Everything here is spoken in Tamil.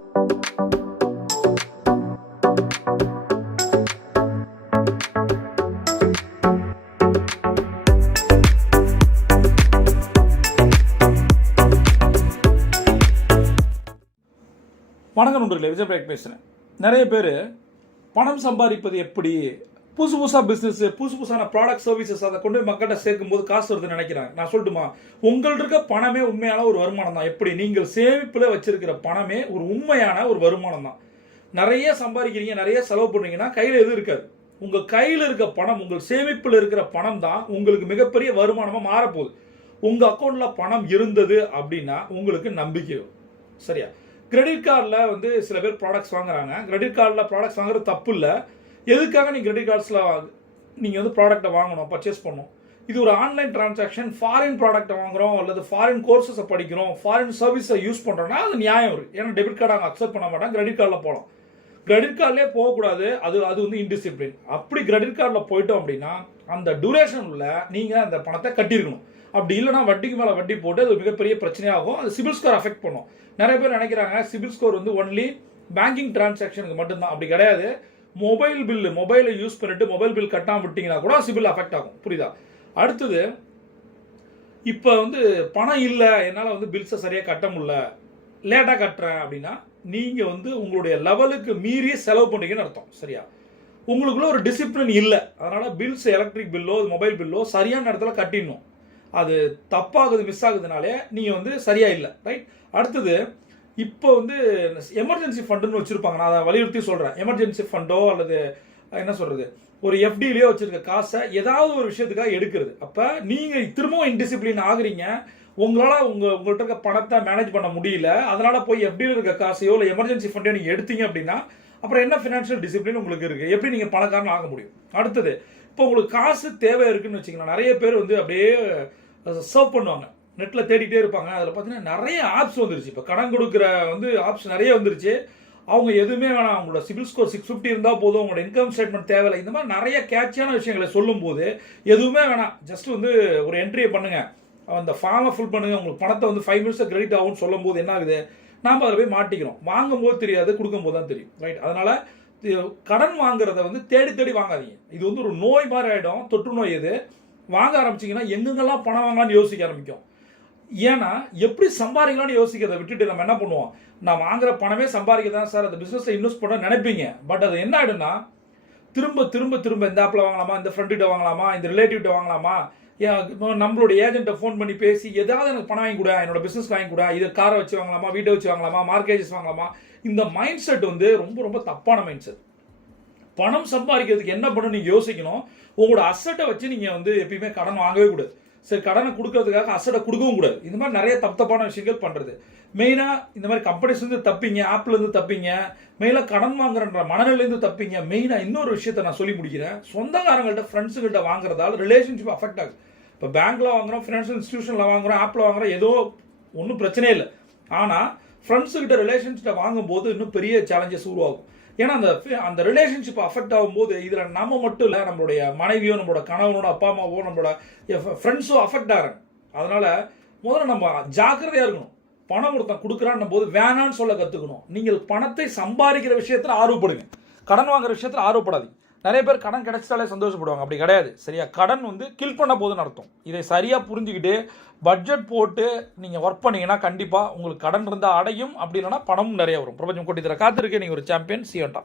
வணக்கம் நண்பர்களே, விஜய் பிரேக் பேசுகிறேன். நிறைய பேர் பணம் சம்பாதிப்பது எப்படி, புதுசாக பிஸ்னஸ், புதுசான ப்ராடக்ட் சர்வீசஸ் அதை கொண்டு மக்கள்கிட்ட சேர்க்கும்போது காசு வருதுன்னு நினைக்கிறாங்க. நான் சொல்லட்டுமா, உங்கள்ட்ட இருக்க பணமே உண்மையான ஒரு வருமானம் தான். எப்படி நீங்கள் சேமிப்பில் வச்சிருக்கிற பணமே ஒரு உண்மையான ஒரு வருமானம் தான். நிறைய சம்பாதிக்கிறீங்க, நிறைய செலவு பண்ணுறீங்கன்னா கையில் எதுவும் இருக்காது. உங்கள் கையில் இருக்க பணம், உங்கள் சேமிப்பில் இருக்கிற பணம் தான் உங்களுக்கு மிகப்பெரிய வருமானமாக மாறப்போகுது. உங்கள் அக்கௌண்ட்டில் பணம் இருந்தது அப்படின்னா உங்களுக்கு நம்பிக்கை வரும். சரியா? கிரெடிட் கார்டில் சில பேர் ப்ராடக்ட்ஸ் வாங்குறாங்க. கிரெடிட் கார்டில் ப்ராடக்ட்ஸ் வாங்குறது தப்பு இல்லை. எதுக்காக நீங்கள் கிரெடிட் கார்ட்ஸில் நீங்கள் ப்ராடக்ட்டை வாங்கணும், பர்ச்சேஸ் பண்ணணும்? இது ஒரு ஆன்லைன் டிரான்சாக்ஷன். ஃபாரின் ப்ராடக்ட்டை வாங்குகிறோம் அல்லது ஃபாரின் கோர்சஸை படிக்கிறோம், ஃபாரின் சர்வீஸை யூஸ் பண்ணுறோன்னா அது நியாயம் இருக்குது. ஏன்னா டெபிட் கார்டு அவங்க அக்செப்ட் பண்ண மாட்டாங்க. கிரெடிட் கார்டில் போகலாம். கிரெடிட் கார்டிலே போகக்கூடாது. அது இன்டிசிப்ளின். அப்படி கிரெடிட் கார்டில் போயிட்டோம் அப்படின்னா அந்த டியூரேஷனில் நீங்கள் அந்த பணத்தை கட்டியிருக்கணும். அப்படி இல்லைனா வட்டிக்கு மேலே வட்டி போட்டு அது மிகப்பெரிய பிரச்சனையாகும். அது சிபில் ஸ்கோர் அஃபெக்ட் பண்ணும். நிறைய பேர் நினைக்கிறாங்க சிபில் ஸ்கோர் ஒன்லி பேங்கிங் டிரான்சாக்ஷனுக்கு மட்டும்தான். அப்படி கிடையாது. மொபைலை யூஸ் பண்ணிட்டு மொபைல் பில் கட்டாமல் விட்டிங்கன்னா கூட சிபில் அஃபெக்ட் ஆகும். புரியுதா? அடுத்தது, இப்போ பணம் இல்லை, என்னால் பில்ஸை சரியாக கட்ட முடியல, லேட்டாக கட்டுறேன் அப்படின்னா நீங்கள் உங்களுடைய லெவலுக்கு மீறி செலவு பண்ணுறீங்கன்னு அர்த்தம். சரியா? உங்களுக்குள்ள ஒரு டிசிப்ளின் இல்லை. அதனால் பில்ஸ், எலக்ட்ரிக் பில்லோ மொபைல் பில்லோ சரியான இடத்துல கட்டிடணும். அது தப்பாகுது, மிஸ் ஆகுதுனாலே நீங்கள் சரியாக இல்லை. ரைட்? அடுத்தது, இப்போ எமர்ஜென்சி ஃபண்டுன்னு வச்சுருப்பாங்க. நான் அதை வலியுறுத்தி சொல்கிறேன். எமர்ஜென்சி ஃபண்டோ அல்லது என்ன சொல்கிறது, ஒரு எஃப்டிலேயோ வச்சுருக்க காசை ஏதாவது ஒரு விஷயத்துக்காக எடுக்கிறது. அப்போ நீங்கள் திரும்பவும் இன்டிசிப்ளின் ஆகுறீங்க. உங்களால் உங்கள்கிட்ட இருக்க பணத்தை மேனேஜ் பண்ண முடியல. அதனால் போய் எஃப்டியில் இருக்க காசையோ இல்லை எமர்ஜென்சி ஃபண்டையோ நீங்கள் எடுத்தீங்க அப்படின்னா அப்புறம் என்ன ஃபினான்ஷியல் டிசிப்ளின் உங்களுக்கு இருக்குது? எப்படி நீங்கள் பணக்காரன் ஆக முடியும்? அடுத்தது, இப்போ உங்களுக்கு காசு தேவை இருக்குன்னு வச்சிங்கன்னா நிறைய பேர் அப்படியே சர்வ் பண்ணுவாங்க. நெட்டில் தேடிட்டே இருப்பாங்க. அதில் பார்த்தீங்கன்னா நிறைய ஆப்ஸ் வந்துருச்சு. இப்போ கடன் கொடுக்குற ஆப்ஸ் நிறைய வந்துருச்சு. அவங்க எதுவுமே வேணாம், அவங்களோட சிபில் ஸ்கோர் 650 இருந்தால் போதும், அவங்களோட இன்கம் ஸ்டேட்மெண்ட் தேவையில்லை, இந்த மாதிரி நிறைய கேட்சியான விஷயங்களை சொல்லும்போது எதுவுமே வேணாம், ஜஸ்ட் ஒரு என்ட்ரியை பண்ணுங்கள், அந்த ஃபார்மை ஃபில் பண்ணுங்கள், உங்களுக்கு பணத்தை 5 மினிட்ஸில் கிரெடிட் ஆகும்னு சொல்லும் போது என்ன ஆகுது, நாம் அதில் போய் மாட்டிக்கிறோம். வாங்கும் போது தெரியாது, கொடுக்கும் போது தான் தெரியும். ரைட்? அதனால் கடன் வாங்குறத தேடி தேடி வாங்காதீங்க. இது ஒரு நோய் மாதிரி ஆகிடும். தொற்று நோய். இது வாங்க ஆரம்பிச்சிங்கன்னா எங்கெங்கெல்லாம் பணம் வாங்கலாம்னு யோசிக்க ஆரம்பிக்கும். ஏன்னா எப்படி சம்பாதிக்கலாம்னு யோசிக்கிறத விட்டுட்டு நம்ம என்ன பண்ணுவோம், நான் வாங்குற பணமே சம்பாதிக்க தான் சார், அந்த பிஸ்னஸை இன்வெஸ்ட் பண்ண நினைப்பீங்க. பட் அது என்ன ஆகிடும்னா திரும்ப திரும்ப திரும்ப இந்த ஆப்பில் வாங்கலாமா, இந்த ஃப்ரெண்ட்கிட்ட வாங்கலாமா, இந்த ரிலேட்டிவ்கிட்ட வாங்கலாமா, நம்மளோட ஏஜென்ட்டை ஃபோன் பண்ணி பேசி ஏதாவது எனக்கு பணம் வாங்கி கூட, என்னோட பிஸ்னஸ் வாங்கி கூட, இதை காரை வச்சு வாங்கலாமா, வீட்டை வச்சு வாங்கலாமா, மார்க்கேஜஸ் வாங்கலாமா. இந்த மைண்ட் செட் ரொம்ப ரொம்ப தப்பான மைண்ட் செட். பணம் சம்பாதிக்கிறதுக்கு என்ன பண்ணணும் நீங்கள் யோசிக்கணும். உங்களோட அசட்டை வச்சு நீங்கள் எப்பயுமே கடன் வாங்கவே கூடாது. சரி, கடனை கொடுக்கறதுக்காக அசட்டை கொடுக்கவும் கூடாது. இந்த மாதிரி நிறைய தப்பான விஷயங்கள் பண்ணுறது. மெயினாக இந்த மாதிரி கம்பெனிஸ்லேருந்து தப்பிங்க, ஆப்லேருந்து தப்பிங்க, மெயினாக கடன் வாங்குறன்ற மனநிலையிலேருந்து தப்பிங்க. மெயினாக இன்னொரு விஷயத்தை நான் சொல்லி முடிக்கிறேன். சொந்தக்காரங்கள்ட்ட, ஃப்ரெண்ட்ஸுங்கள்ட்ட வாங்குறதால ரிலேஷன்ஷிப் அஃபெக்ட் ஆகுது. இப்போ பேங்க்கில் வாங்குகிறோம், ஃபினான்ஷியல் இன்ஸ்டியூஷனில் வாங்குகிறோம், ஆப்பில் வாங்குகிறோம், ஏதோ ஒன்றும் பிரச்சனையே இல்லை. ஆனால் ஃப்ரெண்ட்ஸுக்கிட்ட ரிலேஷன்ஷிப்பை வாங்கும்போது இன்னும் பெரிய சேலஞ்சஸ் உருவாகும். ஏன்னா அந்த ரிலேஷன்ஷிப் அஃபெக்ட் ஆகும்போது இதில் நம்ம மட்டும் இல்லை, நம்மளுடைய மனைவியோ, நம்மளோட கணவனோட அப்பா அம்மாவோ, நம்மளோட ஃப்ரெண்ட்ஸோ அஃபெக்ட் ஆகிறாங்க. அதனால் முதல்ல நம்ம ஜாக்கிரதையாக இருக்கணும். பணம் ஒருத்தன் கொடுக்குறான்னு போது வேணான்னு சொல்ல கற்றுக்கணும். நீங்கள் பணத்தை சம்பாதிக்கிற விஷயத்தில் ஆர்வப்படுங்க, கடன் வாங்குற விஷயத்தில் ஆர்வப்படாதீங்க. நிறைய பேர் கடன் கிடைச்சிட்டாலே சந்தோஷப்படுவாங்க. அப்படி கிடையாது. சரியா? கடன் கில் பண்ண போதுன்னு அர்த்தம். இதை சரியாக புரிஞ்சுக்கிட்டு பட்ஜெட் போட்டு நீங்கள் ஒர்க் பண்ணீங்கன்னா கண்டிப்பாக உங்களுக்கு கடன் இருந்தால் அடையும். அப்படி இல்லைன்னா பணமும் நிறைய வரும். பிரபஞ்சம் கொட்டி தர காத்திருக்கேன். நீங்கள் ஒரு சாம்பியன். சியோட்டா.